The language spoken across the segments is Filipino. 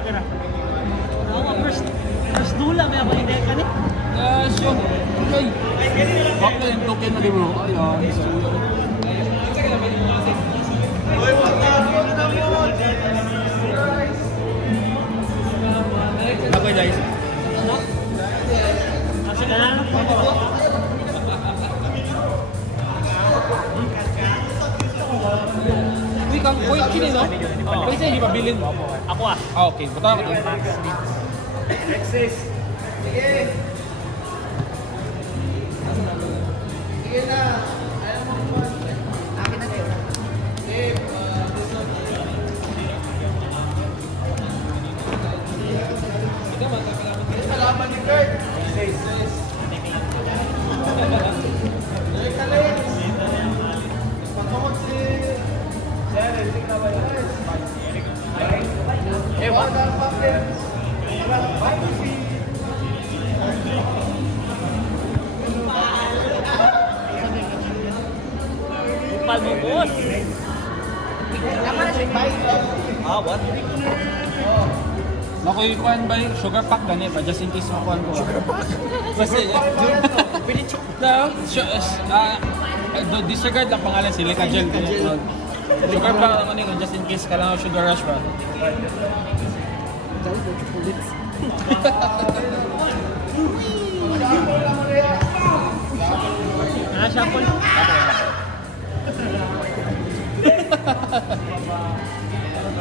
kira. Ako first dula may ako hindi ka ni. So, okay. Bakit yung token na bro? Ayan, okay guys. Kasi na Uy, kang point kini no? Pwede sa hindi pabilin. ako Okay. Bata ko to. Access. Sige. Sige na. Ayaw mo po. Akin na kayo. Sige. Salamat ni Kurt. Access. Pagkamot si Jerry, hindi ka ba yun? What are problems? upal mo boss. Naman na siya bike. What? Nakuikuan ba yung sugar pack gani pa just in case makuhan ko. Sugar pack? Basta pinichok na. Disregard lang pangalan silica gel. Sugar pack naman yun just in case kailangan sugar rush ba. Siya po.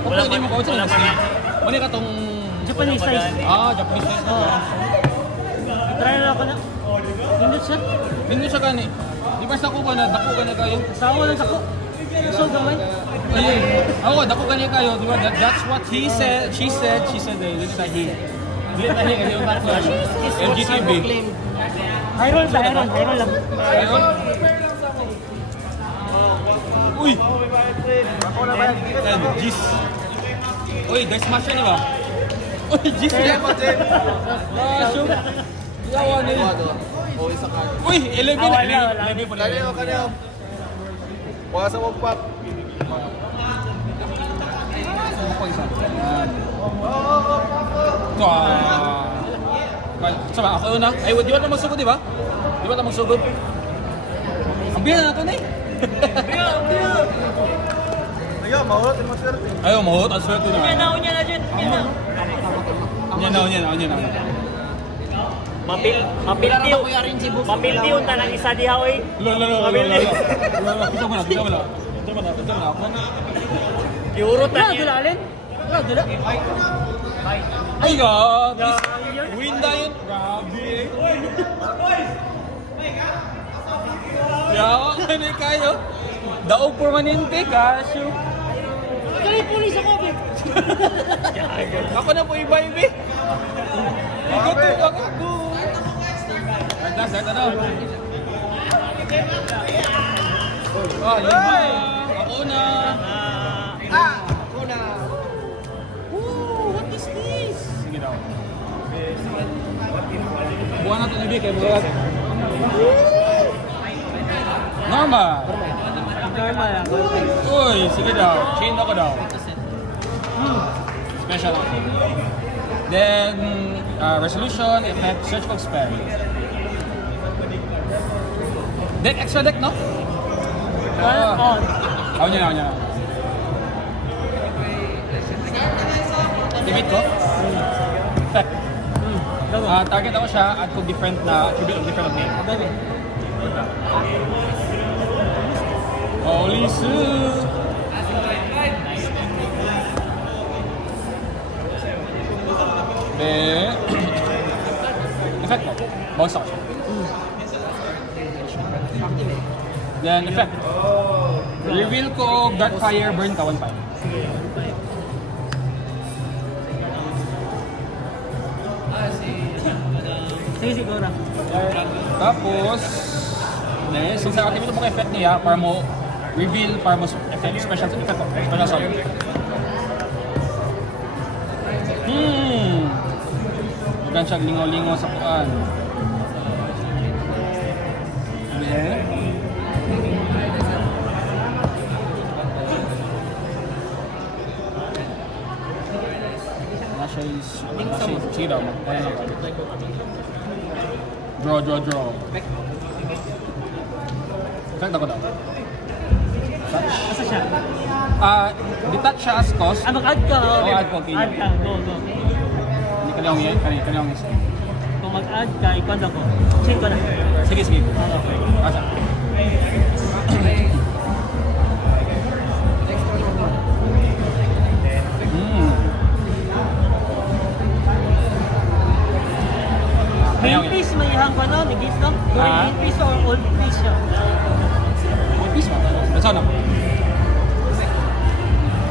Wala pa mo sa Japanese. Mali ka tong Japanese size. Japanese size. Try na ako na. Pindot siya. Hindi siya gani. Di ba dako ka na kayo? Sawa lang sako. So gamay. Ay, ako dako ka kayo, di ba? That's what he said. She said looks like he. Hindi na niya kasi yung tatlo. LGTB. Hyrol lang. Ayun. Uy! Ako na ba yan? Jis. Uy, guys, smash yan, di ba? Uy, Jis yan. Shoot. Yawa na yun. Uy, 11 po na. Kaneo. Wasa mo pa. Ako isa. Sama, ako una. Ay, di ba ito magsugod, di ba? Di ba ito magsugod? Ang biyan natin eh. Ayaw, mahulot yung maswerte. Ayaw, mahulot. Ang swerte na. Unya na dyan. Unya na. Mapiltiw ta ng isa di haoy. Lolo. Ito mo na. Ako. Iurot na niya. Dula. Ay, God! Winda yun. Grabe. Yawa ka na kayo. Daog permanente, kasyo. Kaya pulis ako, Bek. Ako na po iba-ibi. Ikot ako. Start na. Lima. Ako na. Ako na. What is this? Sige daw. Buwan natin na kayo mga. Normal. Uy, sige daw. Chain ako daw. Special ako. Then, resolution, effect, search for spell. Deck, extra deck, no? Ako niya. Activate ko. Effect. Target ako siya, add ko different na attribute of different name. Holy soup! Effect ko. Bounce ako siya. Then effect. Reveal ko Darkfire, burn ka 1-5. Sige, siguro. Tapos, since activate mo effect niya, para mo reveal, para mo effect, special effect ko. Special sound. Huwag siya lingaw-lingaw sa puan. Chase. Sige daw. Kaya lang. Draw. Effect ako daw. Touch. Asa siya? Detach siya as cost. Mag-add ka. add ko, okay. Add ka, go. Hindi ka lang yan. Kanina yung isa. Kung mag-add ka, ikon ako. Check ko na. Sige. Okay. Asa? Main piece, may ihang ko no? Nigis no? Main piece or old piece siya? Old piece ba? Saan na?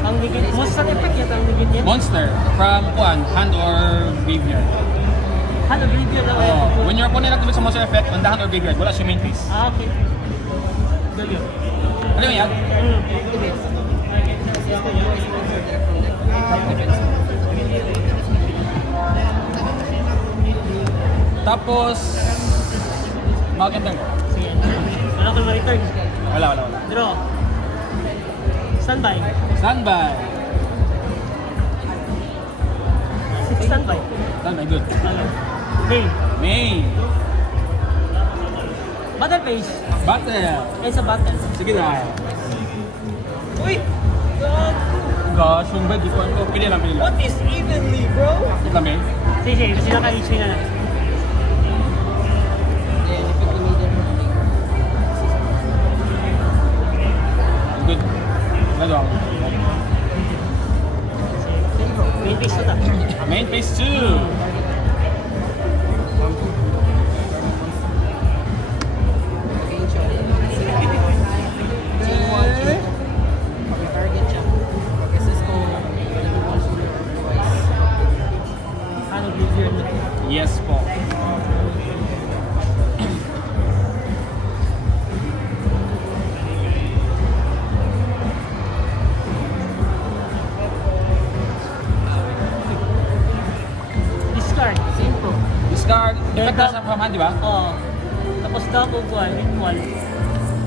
Ang nigit, monster effect yan ang nigit yan? Monster. From hand or graveyard. Hand or graveyard na kayo? When you're opponent activate sa monster effect, on the hand or graveyard, wala siya main piece. Okay. Dali yun. Ano yung yan? Tapos, mag-enter ko. Sige. Wala ko ma-return. Wala. Draw. Standby. Standby, good. Ano? Main. Battle phase. Battle. It's a battle. Sige na. Uy! Gosh, yung bag, ko. Pili lang. What is evenly, bro? Ito lang, main. Sige, kasi naka-HP na. Good. Ano? Main phase to ta. Main phase 2. Yes po. Discard. Effect na sa from hand, di ba? Oo. Tapos double one, ritual.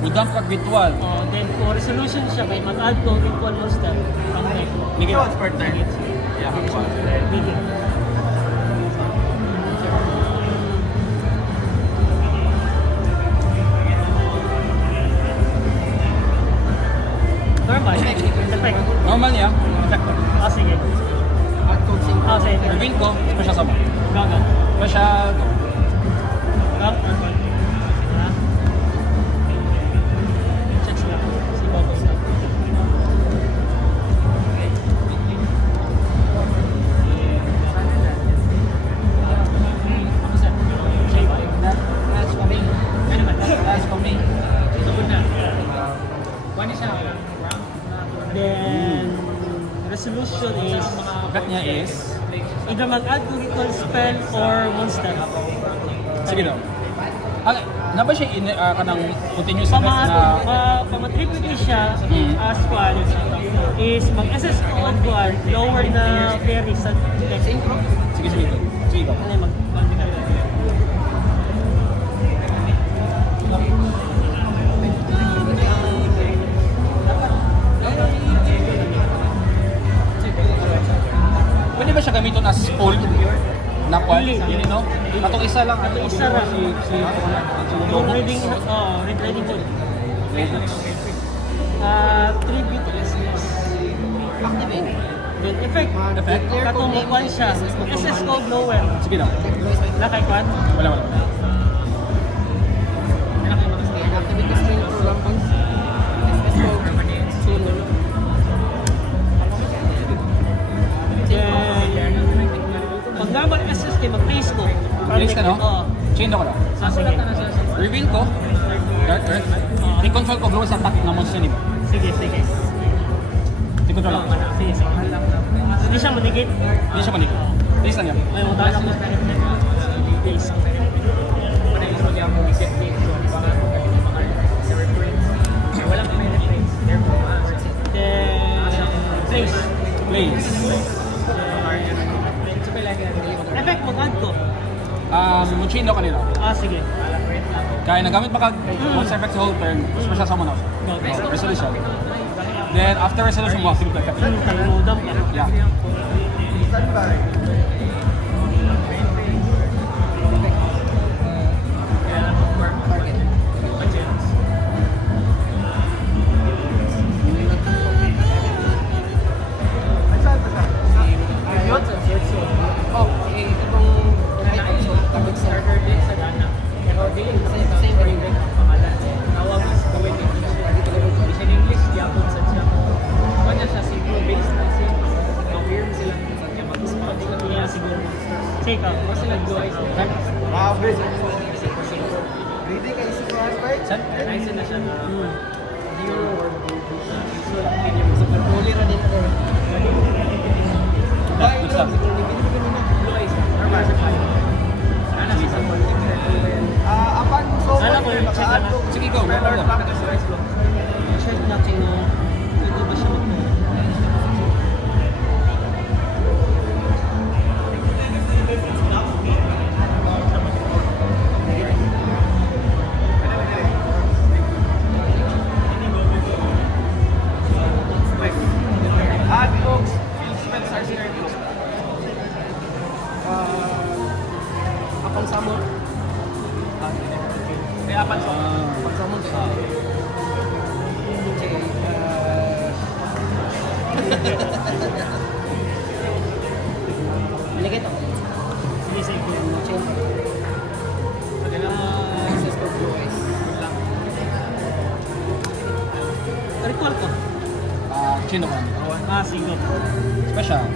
With dump card ritual. Then for resolution siya, kay mag-add ko ritual monster from deck. Nigga once per turn. Yeah, Bigay. Normal. Effect. Normal niya. Effect. Sige. Sige. Reveal ko, special sama. Gaga. Special. Gaga. Check sila. Si Bobos na. Then, resolution is Effect niya is either mag-add to ritual spell or monster. sige daw. Na ba siya kanang continuous effect na Pamatripity siya as one is mag-SS code one lower na berry sa deck. sige go. Ano mag Pwede ba siya gamiton as full na kwal? Hindi. No? Atong isa lang. Atong isa lang. Si yung reading, red reading code. 3 bit activate. Then effect. Katong one siya. SS code lower. Sige daw. Lakay kwan. Wala. Activate the screen for weapons. SS code. Sooner. Pag normal SS kay mag-place ko. Place ka, no? Oo. Chain daw ko daw. Sige. Reveal ko. Dark Earth. I-control ko blow sa attack na monster niya. Sige. I-control lang. Sige. Hindi siya manigit. Hindi siya panik. Place lang yan. Ay, wala lang mas place. Then, place. Effect mag-add ko. Chain daw kanila. Sige. Kaya nagamit pa kag monster effect sa whole turn. Special summon ako. Resolution. Then after resolution mo, activate effect. Kalmudam ka. Yeah. Standby. Oh, itong tapos starter din sa dana. Pero di same ring pangalan. Tawag is gawin din siya. In English, yapon sa siya. Kanya siya siguro based na siya. Weird sila sa kanya mag-spot. Di ka niya siguro. Check out. Kasi nag-glow eyes. Mabit. Ready kayo si Crossbite? Nice na siya na zero or so medium. So, controller na din na Good stuff. Apan so Alam ko yung check na. Sige, go. Check natin no. Ito ba siya ito? Apang samot. Apan so. Apang samot. Lagay ito. Sige, sige. Check. Cisco Blue Eyes. Ritual ko. Chino ka. Sige. Special.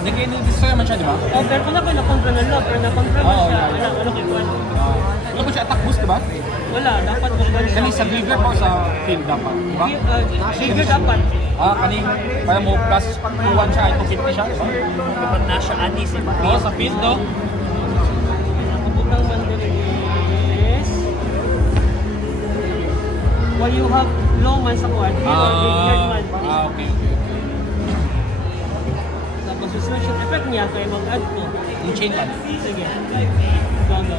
Nag-i-destroy man siya, di ba? Oh, pero kung ako na-control na lang, pero na-control mo siya. yeah. Ano kay Juan? Wala ba siya attack boost, di ba? Wala, dapat kung gano'n. Kani sa Vigor o sa field dapat, di ba? Trigger dapat. Kaning para mo plus 2-1 siya, ito 50 siya, di ba? Dapat na siya anis. Oo, sa field, no? Kaputang mandiri is... While you have low man sa kuwan, or big man. Okay. Tapos suspension effect niya kay mag-add ko. Yung chain pad. Sige. Ganda.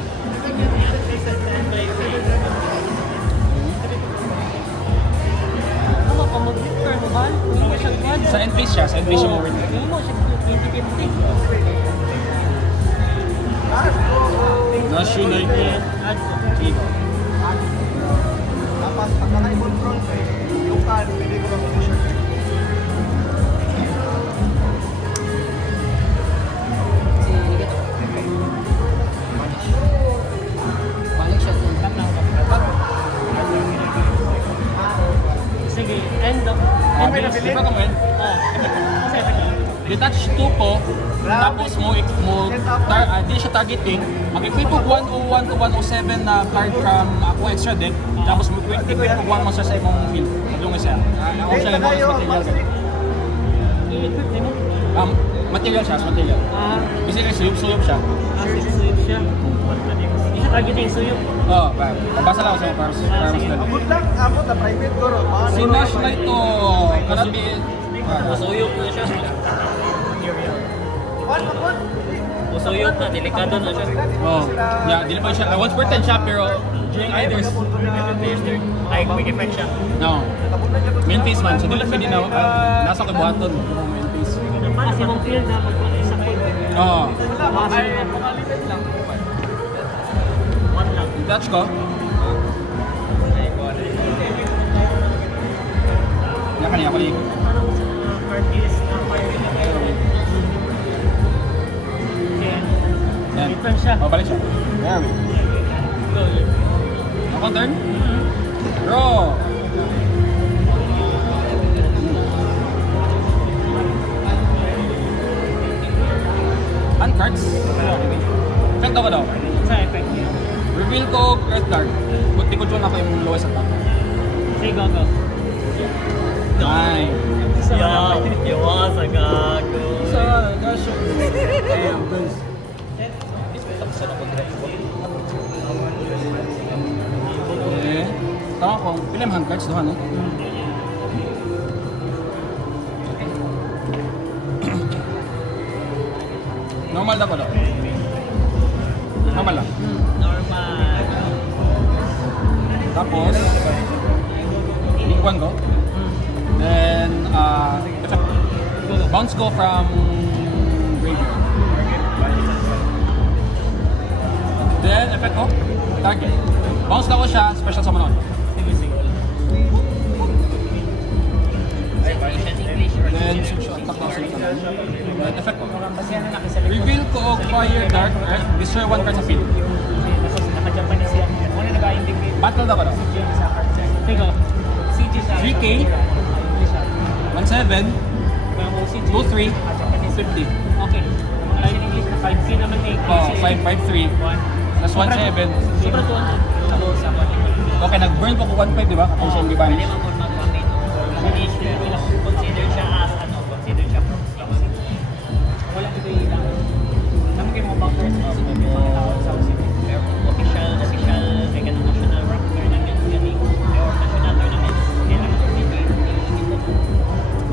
Ano pa mag-return mo ba? Hindi mo siya kuwan. Sa end phase siya, sa end phase siya mo rin. Hindi mo siya 2050. National Add ko. Tapos pag naka-ibon front, yung kan, pwede ko lang push it. Sige, end of. Di ba kung when? Kasi Detach 2 ko, tapos di siya targeting, mag-equip ko 101 to 107 na card from ako extra deck, tapos mag-equip ko 1 monster sa imong field. Yung isa. Ako siya yung bonus material. i-equip din mo. Material siya, material. Kasi kasi suyop siya. Suyop siya. Hindi siya targeting suyop. Oo, pabasa lang ako sa mga para study. Abot lang, abot na private goro. Si Nash na ito, cannot be... Suyop na siya. Suyop na, delikado na siya. Oh, yeah, di na pa siya. Once per 10 siya, pero during either... Like, may effect siya. No. Main phase man, so di lang pwede na nasa kabuhaton. Main phase. Kasi mong field na mag-isa po. Oo. One lang. Touch ko. Yan kanina ko liikot. Yan. Return siya. Oh, balik siya. Yan. Ako turn? Draw. Cards? Effect ako daw. Sa effect niya. Reveal ko Earth Card. Buti ko dyan ako yung lowest attack. Sige, go. Ay. Yawa sa gago. Sa gasyo. Damn, guys. Okay. Tama ko. Pila yung hand cards doon, no? Normal na ko daw. Normal lang. Normal. Tapos, lingkuan ko. Then, effect. Bounce go from graveyard. Then, effect ko. Target. Bounce na ko siya, special summon on. Sige, sige. Then, attack ko sa then, effect ko. Kasi ano nakisalikod. Reveal ko og Fire, Dark, Earth, destroy one card sa field. Tapos naka-Japanese yan. Ano nag-indicate? Battle na ko daw. CG sa card set. Tigo. CG sa 3K. English ah. 1-7, Kung mo CG. 2-3, Japanese. 50. Okay. Mga English na 5K naman eh. Oh, 5-5-3. Plus 1-7. Sobrang 200. Ano sa mga. Okay, nag-burn po ko 1-5, di ba? Kapag siya yung Pwede gibanish. mo mag-mamit. Consider siya as ano, consider siya proxy. Wala dito yung ilang. Namigay mo bang first of yung mga tao sa Aussie. Pero official, may ganang national rank tournament ganing. Or national tournament. Kailangan ko dito yung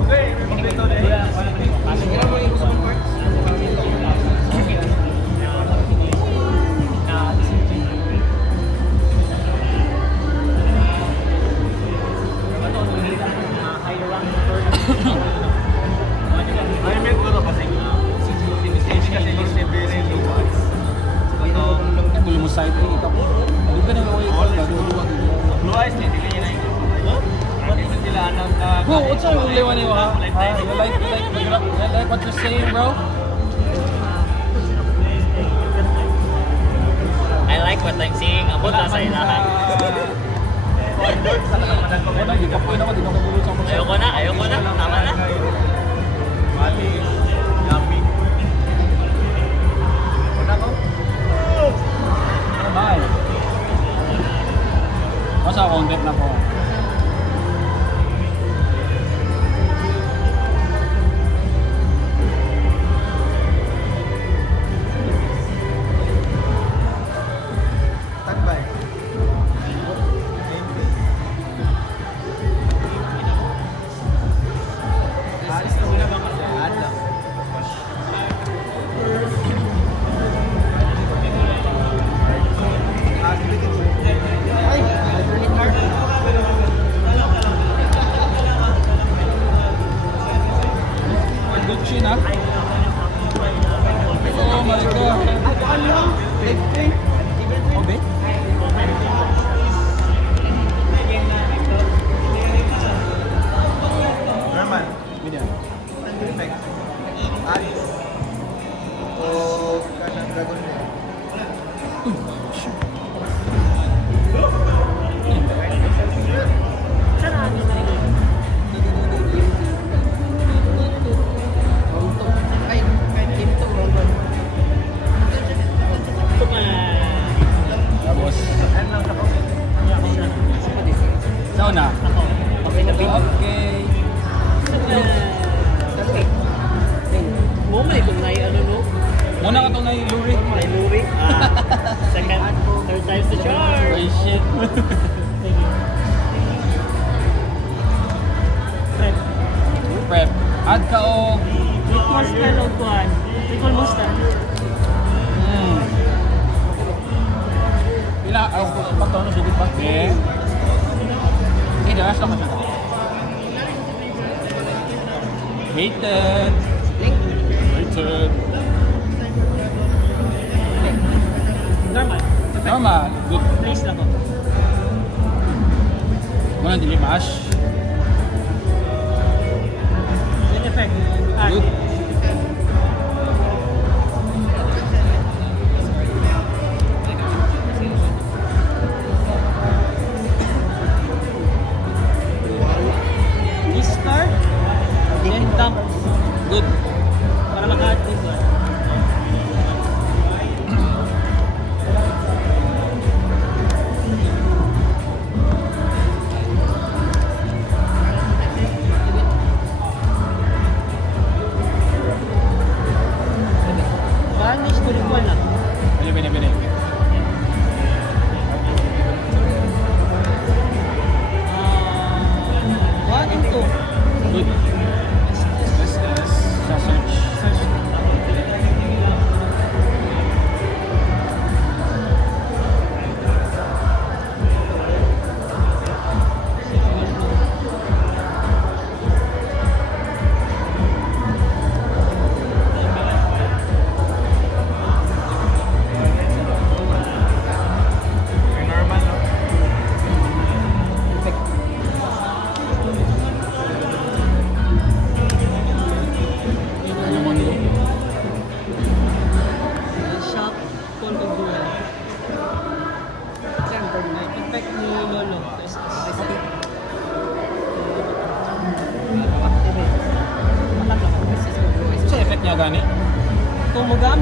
okay, dito na wala pa rin. Kasi kaya mo yung gusto mong parts? Gulo mo side A, ito. Hindi ka na ako yung Blue eyes, hindi niya na yung sila anong bro, what's up with Lewan you, ha? You like what you're saying, bro? I like what I'm seeing. Abot na sa ilahan. Wala, hindi ka po yun ako, di ka kagulo sa mga. Ayoko na. Tama na. Mali, yummy. Wala ko? Ano ba eh? Masa ako, bet na po. Standby. Good chin, ha? Oh my God. Oh, bet? Normal. Medium. Effect. Aris. O kanang dragon na. Tapos, saan na? Okay na bit. Okay. Mo may kung na ano no? Muna ka itong nai-lurid. May movie. Second, third time's the charm. Ay, shit. Prep. Add ka o... Recall spell of one. Recall monster. Pila, pato, ano, sugod pa? Eh. Eh, daras lang ka siya. Hated. Hated. Normal. Normal. Good. Place lang ko. Muna dilimash. Good effect. Good. Discard. Then dump. Good. Para maka-add this one. Vanish to recall na. Bini. One and two. Good. Yes. Sa search.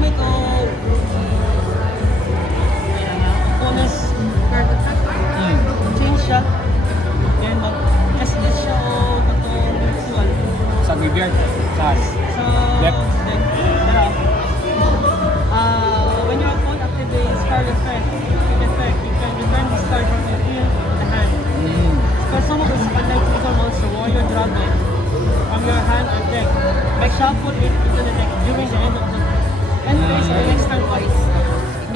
gamit o opponent's card effect, change siya. Then mag-SS siya o katong ritual. Sa graveyard. Sa So, Left. pero, when your opponent activates card effect, you can return this card from your field to the hand. For some of the second-line critical monster, Warrior Dragon, from your hand or deck, may shuffle it into the deck during the end of the end phase or next turn twice.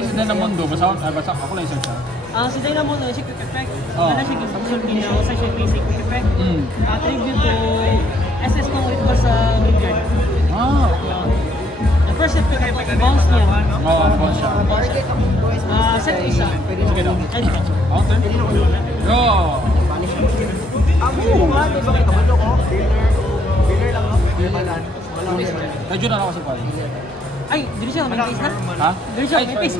Kasi na mundo, basta ako lang search siya. Si Dynamo na siya quick effect. Oh. Wala siya ginsulti na sa siya basic quick effect. Tribute to SS kung ito sa graveyard. The first step quick effect, bounce niya. Oo, boss siya. Target ang boys. Set isa. Sige daw. End match. Okay. Go! Ang bunga, di ba kita malo ko? Winner lang ako. Winner walang winner. Medyo na ako sa pali. Ay, dili siya may face na? Ha? Dili siya may face.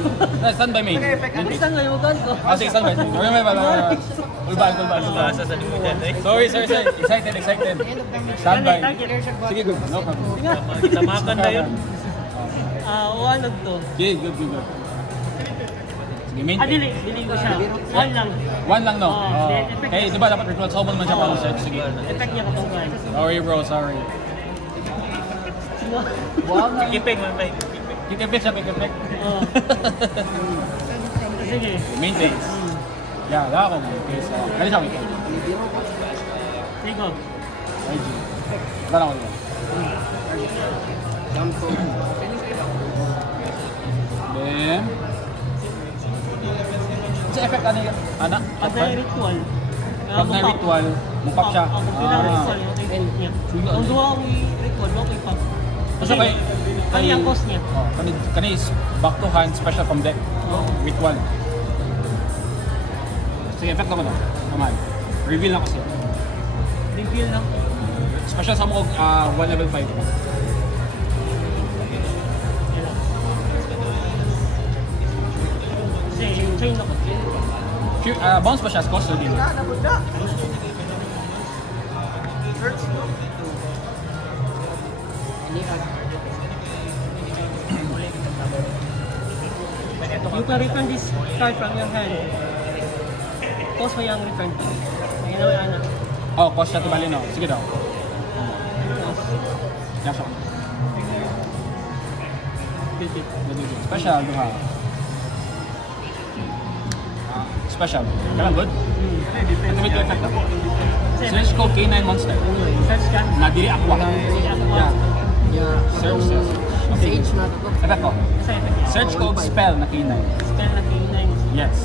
Stand by main. Basta nga yung gan ko. Sige, stand by. Sorry, may bala. Ulbaan. Sorry. Excited. Stand by. Sige, good. No problem. Tamakan na yun. One of to. Okay, good. Sige, main. Dili ko siya. One lang. One lang, no? Oh, effect. Hey, di ba dapat recruit summon man siya para sa set? Sige. Effect niya katong gan. Sorry, bro. Sorry. Wow, Kipik siya. Sige. Maintains. Yeah, wala ako. Okay, so, kali siya. Sige. IG. Wala ako. Then, sa effect ano yun? Anak? Pag na ritual. Pag na ritual, mupap siya. Pag na ritual, yung end niya. Kung duwa ang ritual, okay pa. Kasi kaya ang cost niya. Oh, kani is back to hand, special from deck. Ritual. Sige, effect naman o. Kamal. Reveal na kasi. Reveal na. Special sa mo 1 level 5. Kasi chain ako. Bounce pa siya, cost din. Search no? You can return this card from your hand. Cost mo yung return. Ayun naman, Ana. Oh, cost siya tibali no. Sige daw. Yan siya. Guilty. Special, duha. Special. Kailan good? Activate yung effect ako. Search ko K9 monster. Search ka. Nadiri aqua. Sige, ako. Yeah. Search. Okay. Sage na to. Effect ko. Sa effect niya. Search ko spell na K9. Spell na K9. Yes.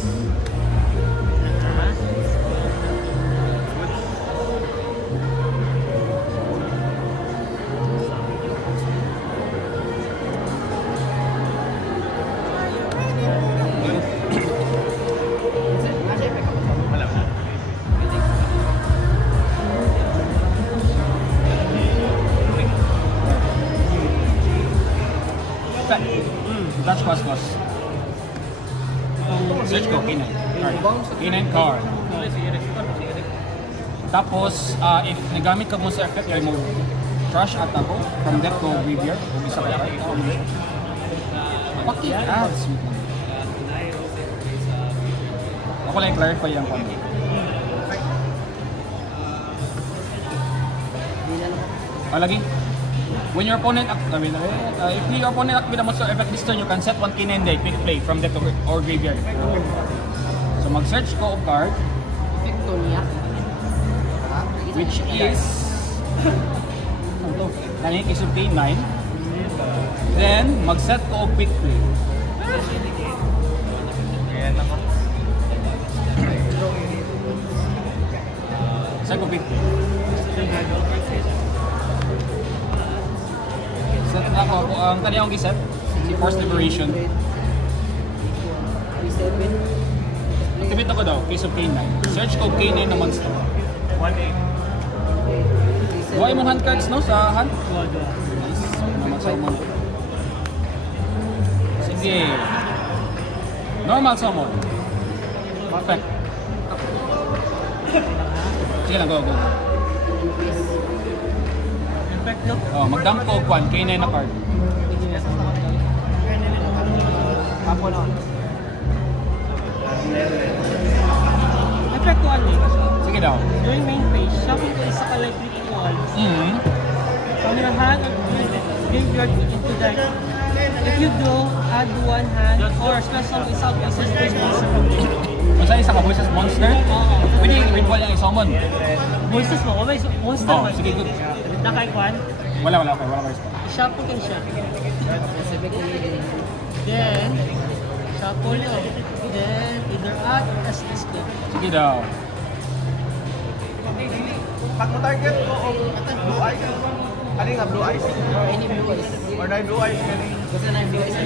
That's was. Search ko, K9. K9 card. Tapos, if nagamit ka mo sa effect, ay mo trash at ako from deck to graveyard. Kung isa ka card. Okay. Sweet lang. Ako lang clarify yung card. Lagi. When your opponent if your opponent activate a monster effect this turn, you can set one K9 deck, quick play from deck or graveyard. So mag-search ko of card, Epekto niya. which is nanging is of K9. Then mag-set ko of quick play. Set ko quick play. Set ako, ang kaniyang giset, si Force Liberation. Activate ako daw, case of K9. Search ko K9 na monster. 1-8. Buhay mong hand cards, no? Sa hand? Wada. Nice. Naman summon. Sige. Normal summon. Perfect. Sige lang, go. Effect no? Oh, mag-dump ko, Kwan. K9 na card. Sample na. Effect 1 eh. Sige daw. During main phase, shuffle ko isa ka like ritual. From your hand or graveyard into deck. If you do, add one hand or special isa versus first monster from there. Masa isa ka voices monster? Pwede ritual yung i-summon. Voices mo, may monster Oh, man. sige, good. Nakay kwan, Wala response. shuffle ko siya. Then, shuffle ko. Then, either add or assist ko. Sige daw. Pag mo target ko o blue eyes, ano nga blue eyes? Any blue eyes. Or na blue eyes galing? Kasi na yung blue eyes.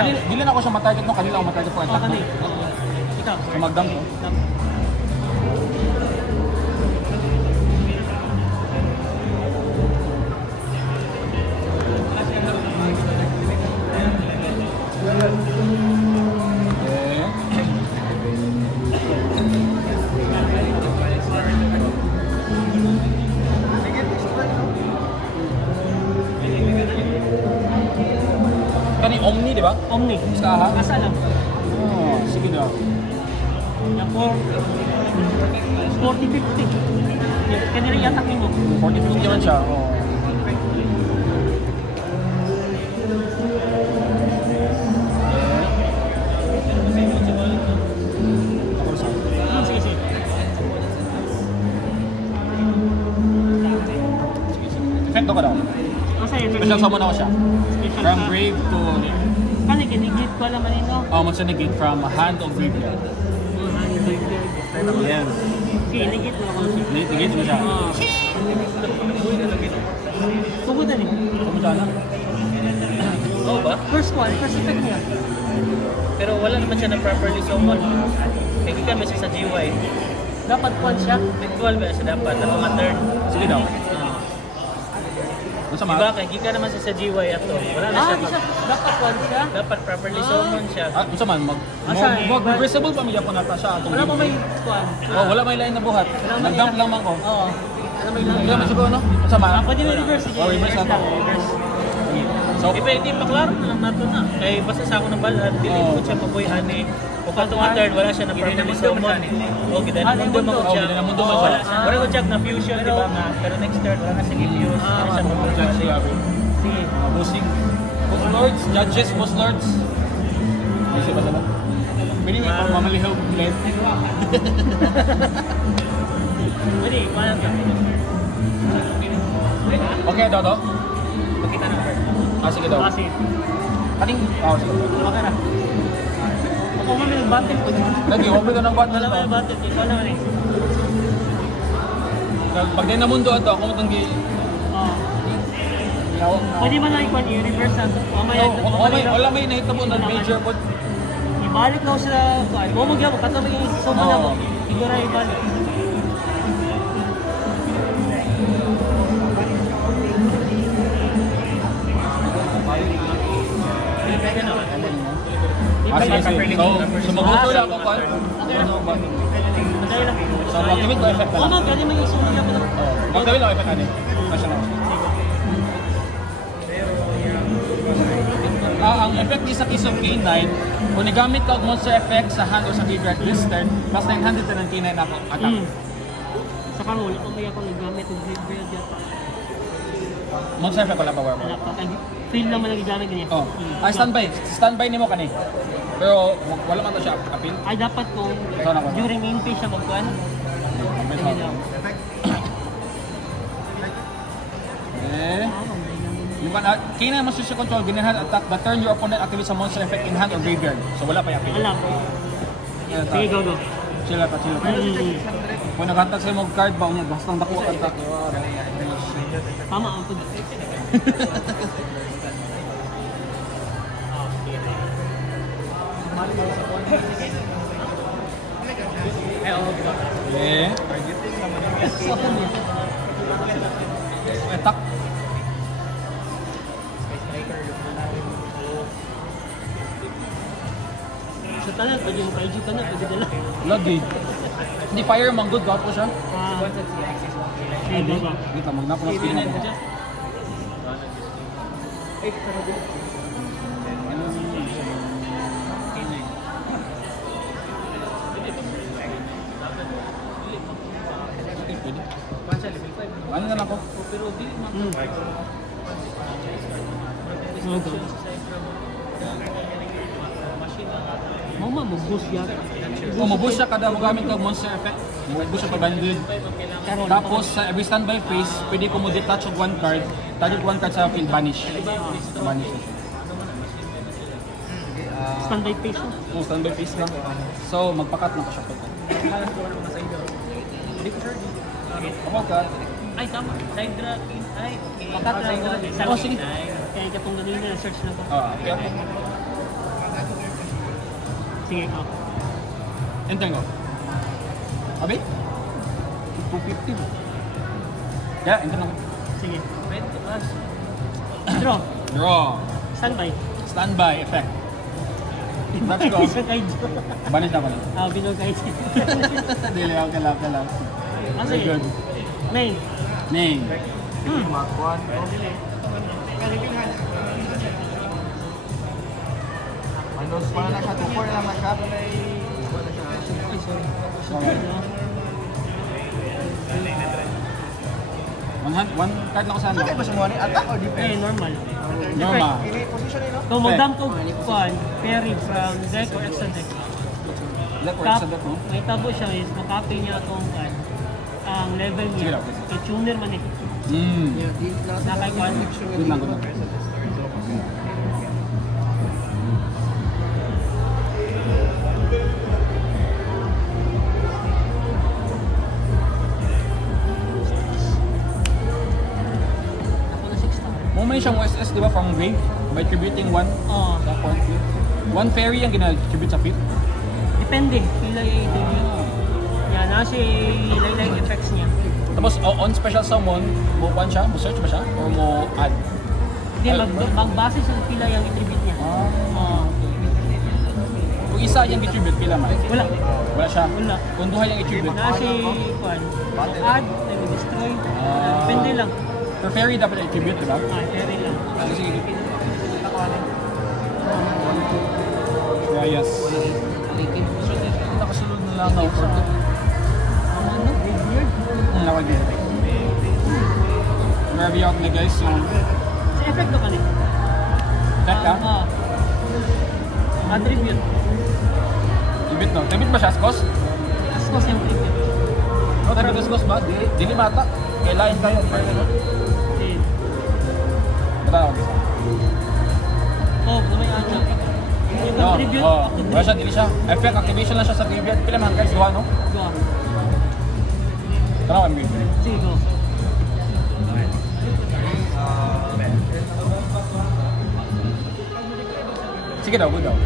Dili na ako siya matarget no, kanila ako matarget for attack. kani. Ikaw. So magdam ko. Kani Omni, di ba? Omni. Sa aha? Asa lang. Oh, sige daw. Yung 40-50. Kanina i-attack mo. 40-50 naman siya. Oh. Sige, sige. Effecto ka daw. Asa yun? Special summon ako siya. Special From sa- grave to... Kani, kinigit ko alam manino. Oh, magsanigit from hand of graveyard. Yes. Sige, nigit mo ako siya. Nigit mo siya. Sugod na rin. Kamusta na? Oo ba? First one, first effect niya. Pero wala naman siya na properly summon. Kaya gikan ba siya sa GY? Dapat one siya. Ritual ba siya dapat? Na mga turn. Sige daw. Ano sa Diba? mga? Kaya gikan naman siya sa GY ato. Wala na siya. Di siya. Dapat one siya. Dapat properly summon siya. Ano sa man? Asa? Mag-reversible pa miya po nata siya atong Wala mo may graveyard. one. Oh, wala may line na buhat. Nag-dump lang man ko. Oo. Ano may lang. Hindi naman siguro, no? Ano sa mga? Pwede na reverse. Sige, Oh, reverse na to. lang, reverse. So, Di paklaro na lang nato na. Kaya basta sa ako ng balat, dili Oo. ko siya mabuhay ani. O katong third, wala siya na properly summon. O gidan Ah, na mundo mundo. man ko siya. Oh, gidan na mundo man Oo, siya. wala siya. Wala ko check na fusion, di ba nga? Pero next turn, wala na siya i-fuse. Wala siya judge siya. Sige. Bossing. Boss Lords, judges, Boss Lords. Kasi ba talaga? Pwede may mamalihaw blend. Pwede, paano ka? Okay, daw to? Makita na first. Ah, sige daw. Kasi, Kaning, oh, sige. okay na. Ako kami nag-battle ko. Lagi, huwag ka ng button Wala to. kayo battle. Ikaw naman eh. Pag di na mundo ato, ako mo itong Oo. Pwede man lang ikuan i-reverse na. wala may nahitabo na major po. Ibalik daw sila. Kung mo gyapon katong yung sumo na mo. Oo. Siguro ibalik. Sige. So mag-auto lang ako pa. Madali lang. So mag-gimit ko effect na Oo, lang. pwede man yung sumo na mo. Mag-gawin lang effect ano. National. Ang effect is sa case of K9, kung nagamit ka og monster effect sa hand o sa graveyard this turn, plus 999 ako attack. Sa kamo, wala ko may ako naggamit ng graveyard yata. Monster effect wala power mo. Wala pa. Feel naman nagagamit ganyan. Oh. Ay standby. Standby nimo kani. Pero wala man to siya appeal. Ay, dapat kung Sana ko. during main phase siya magkuhan. Eh. Yung kan kina mo siya control ginahan attack the turn your opponent activates a monster effect in hand or graveyard. So wala pa yung appeal. Wala po. Sige, go, go. Sila pa sila. Kung naghatag sa mo card ba unya basta dako ka attack. Tama ang pud. Eh. Attack. Sa tanan, pwede mo kaiju tanan, pwede dala. Lagi. Hindi fire man good god ko siya. Sige, go, go. Kita magnapo na spin ako. na lang ko. Pero di Hmm. Okay. Mama mo boost yata. Kung maboost siya kada mo gamit kang monster effect, maboost siya pag 100. Tapos sa every standby phase, pwede ko mo detach og one card, target one card sa field banish. Banish na siya. Standby phase. Oh, standby phase lang. So magpakat na ko siya pag. Hindi ko sure. Kapag ka, Ay, tama. Side tracking. Ay, okay. Pagkat-tracking. Oh, sige. Kaya katong ganun na search na ko. okay. Sige, ako. Enter ko. Abi? 250. Yeah, enter na ko. Sige. Draw. Draw. Standby. Standby effect. Let's go. Isa kay draw. Banish na ko lang. Binog kay Dili ako kalap. Very good. Main. Ning. Makuan. Ano, para na siya, 2-4 lang na siya. Alright. One card na ko sa ano? Sakit ba siya mo ni? Attack or Eh, defense? normal. Normal. Ini position nino? Kung magdam ko, kuhan, ferry from deck or extra deck. Left or sa deck mo? May tabo siya is, makapay niya itong kuhan, ang level Sige niya. lang, sige. Kay tuner man eh. Nakay kuhan. Good lang, good lang. Ako na 6 star. Mo may siyang OSS, di ba, from Grave? By tributing one Oo. sa point field. One fairy ang gina-tribute sa field. Depende. Pila yung ito niya. Yan, nasa light effects niya. Tapos, on special summon, mo pan siya? Mo search ba siya? Or mo add? Hindi, magbase sa pila yung attribute niya. Oo. Kung isa yung i-tribute, pila man? Wala. Wala siya. Wala. Kung duha yung i-tribute. Nasa kuhan, add, destroy. Ah. Depende lang. Per fairy dapat i-tribute, di ba? Ferry lang. Sige. Yeah, yes. Nakasunod na lang ako. Nakagay. Grabe out na guys yung Sa effect ka niya. deck ka. Attribute. Tribute no? Tribute ba siya? Skos? Ascos yung tribute. No, tribute skos ba? Dili mata. Kailain kayo. Bata ako isa. May ano. Yung No, attribute. wala siya, dili siya. Effect activation lang siya sa graveyard. Pila man guys, duha no? Go. Tara kami. Sige, go. Sige daw, good daw.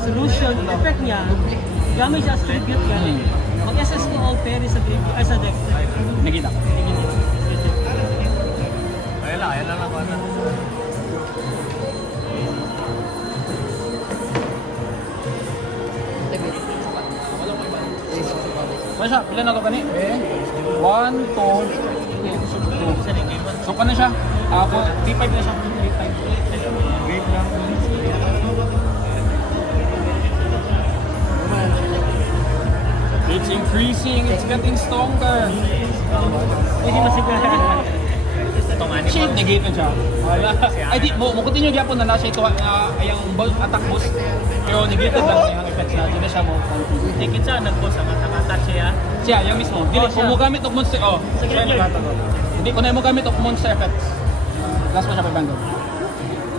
Solution, effect niya, gamit siya as tribute yan. Mag-SS ko all fairy sa graveyard, ay sa deck. Nakita ko. Ayan lang ako na. Wala siya, pila na ito kani? 1, 2, 2. So, kano siya? T5 na siya. Great lang. It's increasing, it's getting stronger. Hindi masigara. Shit, negate na siya. Ay, di, mo continue gyapon na nasa ito, yung attack boost. Pero negated lang yung effects na, hindi na siya mo. Tikit siya, nag-boss ang attach siya. Siya, yung mismo. Dili, Oh, siya. kung mo gamit og monster, Sige, siya sige. nagkataon. Hindi, kung na mo gamit og monster effects. Last mo siya pa bando.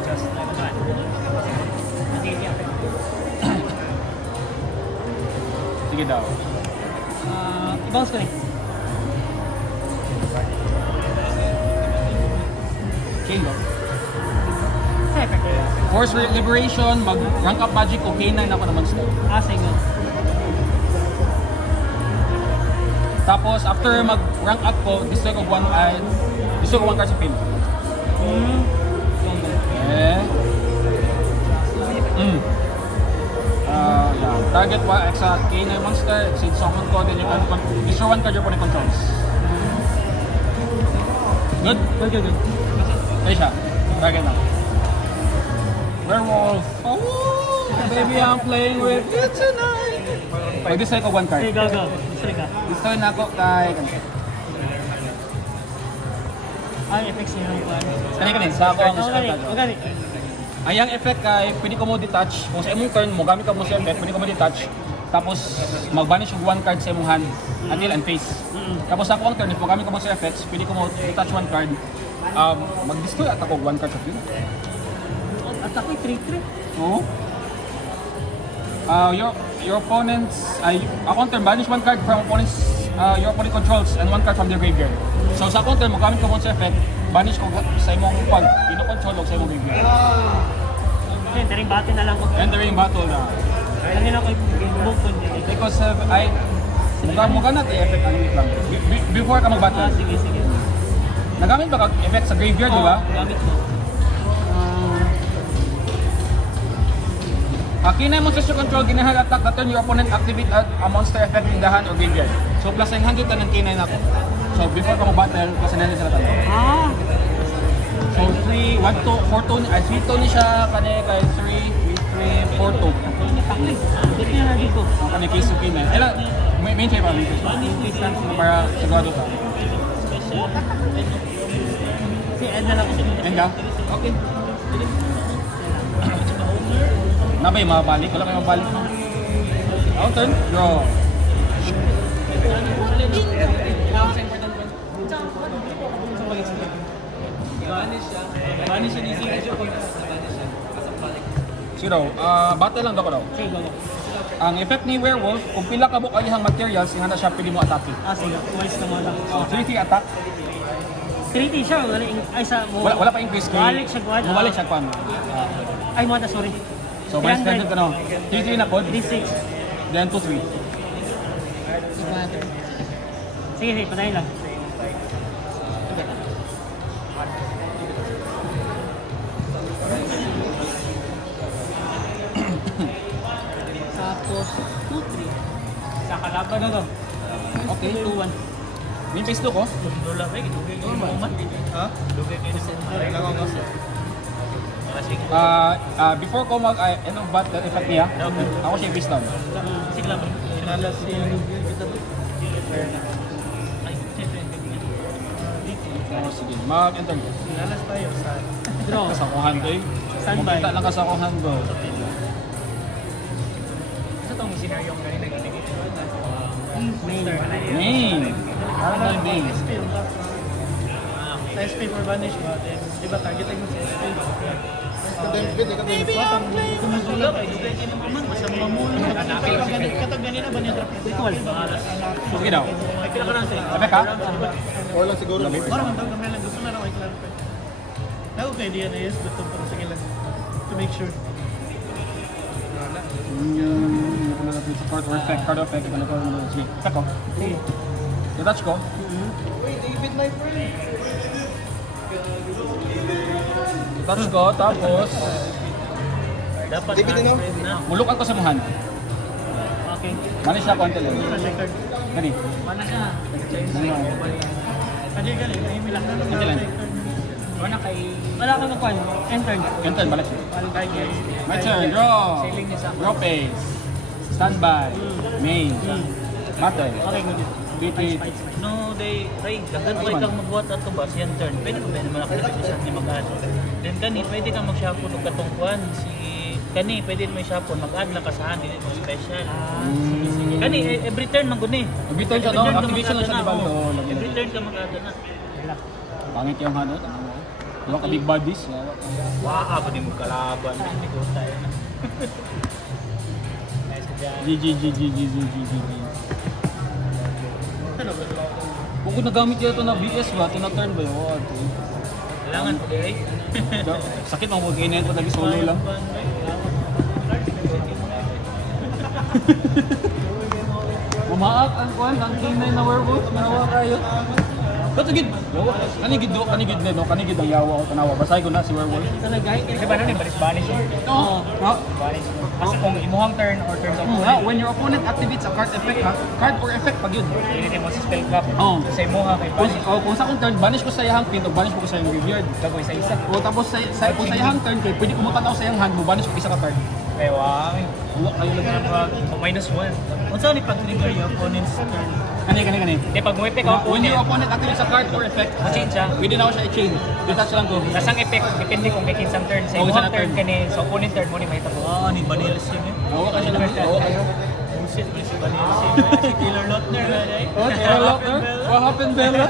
Just like that. Sige daw. I-bounce ko rin. Chain daw. Sa effect. Force Liberation, mag-rank up magic, okay na ako naman sila. Sige. Tapos, after mag-rank up ko, destroy ko one card sa field. Eh. Yeah. Target extra K9 monster, exceed summon ko, then you can destroy one card your opponent controls. Good? Good. Kaya siya. Target lang. Werewolf. Oh, baby, I'm playing with you tonight. Mag-destroy ko 1 card. Okay, go. Sorry ka. Destroy na ako kay... Ay, effects niya yung kuhan. Kanin, sa ako ang discard. Okay. Ang yung effect kay pwede ko mo detach. Kung sa imong turn mo, gamit ka mo sa effect, pwede ko mo detach. Tapos mag-banish yung 1 card sa imong hand until and face. Tapos sa ako ang turn, if magamit ka mo sa effects, pwede ko mo detach 1 card. Mag-destroy at ako 1 card sa field. At ako'y 3-3. Oo. Your opponents, akong turn, banish 1 card from opponents, your opponent controls and 1 card from their graveyard. So sa akong turn, magamit ka mo sa effect, banish ko sa imong pag, ino-control o sa imong graveyard. Entering battle na lang ko. Entering battle na. Ano na ako move ko niya. Because mukha natin effect ang lang. Before ka mag-battle. Sige. Nagamit ba ka effect sa graveyard, di ba? Gamit ko. Kinay mo sa your control, ginahal attack, that turn your opponent activate a monster effect in the hand or graveyard. So plus 900 ka ng kinay na ako. So before ka mag-battle, plus 900 sila tayo. So 3, 1, 2, 4, 2, 3, 2 ni siya, kani kay 3, 4, 2. Dito niya na dito. Kani case yung kinay. Main tayo pa, main tayo. Para sigurado ka. Si Ed na lang ko. End ka? Okay. Nabay, mabalik. Wala kayo mabalik. Our turn. Draw. Banish siya ni Sino. Zero. Battle lang daw ko daw. Okay, go. Ang effect ni Werewolf, kung pila ka buk ayahang materials, yung na siya pili mo atake. Sige. Twice na mo lang. 3-3 attack. 3D siya. Ay, sa mo. Wala pa increase. Balik siya, kuhan. Balik siya kuhan. Ay, mo sorry. So, balik stranded ka na. 3-3 na pod. 3-6. Then 2-3. Sige, patayin lang. Tapos, 2-3. Sa kalaban na to. Okay. 2-1. Main face do ko. Dola ba? Dugay kayo mo man. Ha? Dugay kayo sa Before ko end of battle effect niya, ako siya face down. Sige lang. Sinalas si Sige, mag-enter ko. Sinalas tayo sa draw. Kasakuhan ko eh. Standby. Makita lang kasakuhan ko. Sa itong scenario ko kanina ginigit. Main. Ano yung main? Sa SP for banish ba? Di ba targeting mo sa SP? Maybe Batang kumusula kay dugay kayo naman basta mga mulo. Katag ganina ba niya trap ritual? Sige daw. Ay kila ka lang sa. Sabi ka? Or lang siguro. Para man tawag lang gusto na raw i-clarify. Ako kay DNAS betul pero sige lang to make sure. Card or effect, card or effect. Sige, effect ko. I-touch ko. Wait, David, my friend. I-touch ko, tapos Dapat David, ano? mulukan ko sa muhan. Okay. Manis siya konti lang. Record. Gani. Mana siya? Kadi gali ay milak na Ito lang. Wala kay... Wala ka magkuhan. Enter. Enter, balik siya. Balik kayo. My turn, draw. Sailing niya sa... Draw phase. Standby. Main. Battle. Okay, good. Retreat. No, they daghan Ano way man? kang magbuhat ato ba siyang turn. Pwede ba naman ako sa ni mag-add. Then kani pwede kang mag-shuffle og katong kuan si kani pwede mo i-shuffle mag-add lang ka sa hand dili mo special. Kani every turn man guni. Every turn siya, no? Activation lang siya, di ba? Oo, lagi na. Every turn ka mag-add na. Pangit yung hanot. Diba ka big bodies? Wa ba di mo kalaban ni ko tayo na. GG. Kung nagamit niya ito na BS ba, ito na turn ba yun? Kailangan ko dai. Sakit mo kung kainin ito, lagi solo lang. Umaak ang kuhan, ang kinay na werewolf, manawa kayo. Katugid! Kanigid na, no? Kanigid ang yawa ko, tanawa. Basahin ko na si werewolf. Di ba nun yung balis-balis yun? Oo. Ha? Kasi kung imuhang turn or turns of When your opponent activates a card effect, ha? Card or effect pag yun. Hindi mo sa spell cup. Oo. Sa imuha kay Kung, balis. kung sa akong turn, banish ko sa iyang pin o banish ko sa iyang graveyard. Gagoy sa isa. O tapos kung sa iyang turn, kung pwede ko mo tanaw sa iyang hand mo, banish ko isa ka card. Kaya wow. Kayo lang na -1. Kung saan ipag-trigger yung opponent's turn? Kani. Hindi, pag muipik ang When your opponent, opponent activates a card or effect, change siya. pwede na ako siya i-chain. Detach lang ko. Tas ang effect, depende kung kay kinsang turn. Sa Oo, imong sa turn turn. kani, sa opponent turn mo ni mahitabo. Ni Vanilla Sim eh. Awa ka siya lang. Awa ka siya. Oh shit, may si Vanilla Sim. Si Taylor Lautner na eh. Oh, Taylor Lautner? What happened, Bella?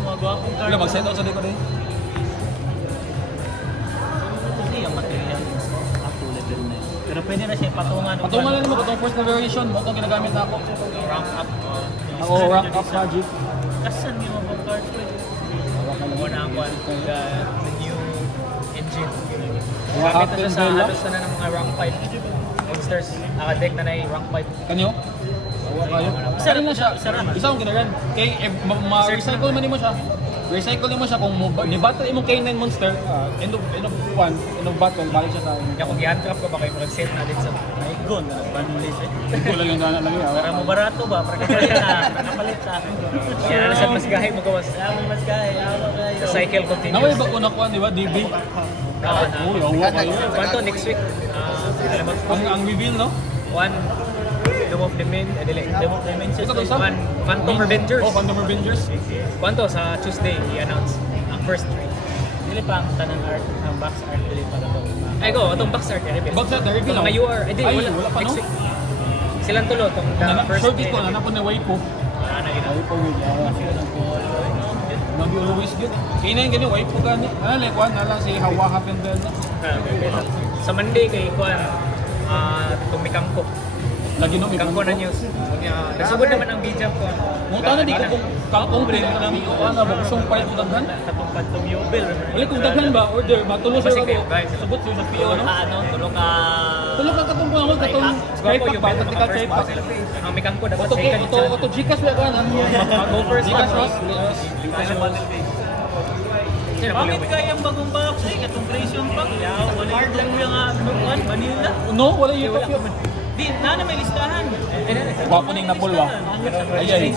Magwapong card. Wala, mag-set out sa likod eh. Hindi ang material is up to level 9. Pero pwede na siya patungan. Patungan lang naman ko itong first na variation. Mo itong ginagamit na ako. Rank up. Ako, rank up magic. Kasan yung mga cards pwede? Muna ang kwan, the new engine. What Gamit na siya happened, sa Bella? halos na ng mga rank 5 monsters. Naka-deck na rank 5. Kanyo? Awa kayo. Isa rin lang siya. Isa akong ginagan. Kay, ma-recycle man mo siya. Recycle mo siya kung ni-battle imong K9 monster, end of battle, balik siya sa akin. Kaya kung i-untrap ko ba kayo mag-set na din sa Icon, nagpanulis eh. Ito lang yung dana lang yun. Para mo barato ba? Para kapalit na. Nakapalit sa akin. kaya na sa mas gahay mo gawas. Mas kaya, awa kayo. The cycle Naway continues. ba una kuan, di ba? DB. Uy, awa kayo. Kwanto next week? Ang reveal, no? One, Doom of the Men, Demo Dimensions. Ito sa? One, Phantom Revengers. Oh, Phantom Revengers. Kwanto sa Tuesday, i-announce ang first 3. Dili pa ang tanang art, ang box art dili pa ito. Ay go, itong box art i-reveal. Box art, i-reveal, Mga oh. UR, Ay, wala pa, next no? week. Silang tulo, itong the first Short ko, nanapon na Waipo. Waipo with Nabi always good. Kaya na yung ganyan, Waipo gani. Like one, nalang si Hawa Hafendel. Sa Monday kay Kwan, itong Mikangko. Lagi no, may Mikangko na news. Nasugod naman ang video ko. Muta na di ko kung kakong play na namin o ano ba kusong fight mo daghan? Katungkad tong Yobel. Wala kung daghan ba order ba tulo sa Basta ako. kayo, guys. Subot sa PO no. Tulo ka... Tulo ka katong ko katong straight pack ba tactical straight pack. Ang Mikangko dapat Oto second oto Gcash ba kan? Go first Gcash Ross. Bakit kaya ang bagong box eh? Katong creation pack. Wala hard lang yung Vanilla. No, wala yung top yun. Di, na may listahan. Wapo ning napulwa. Ayan.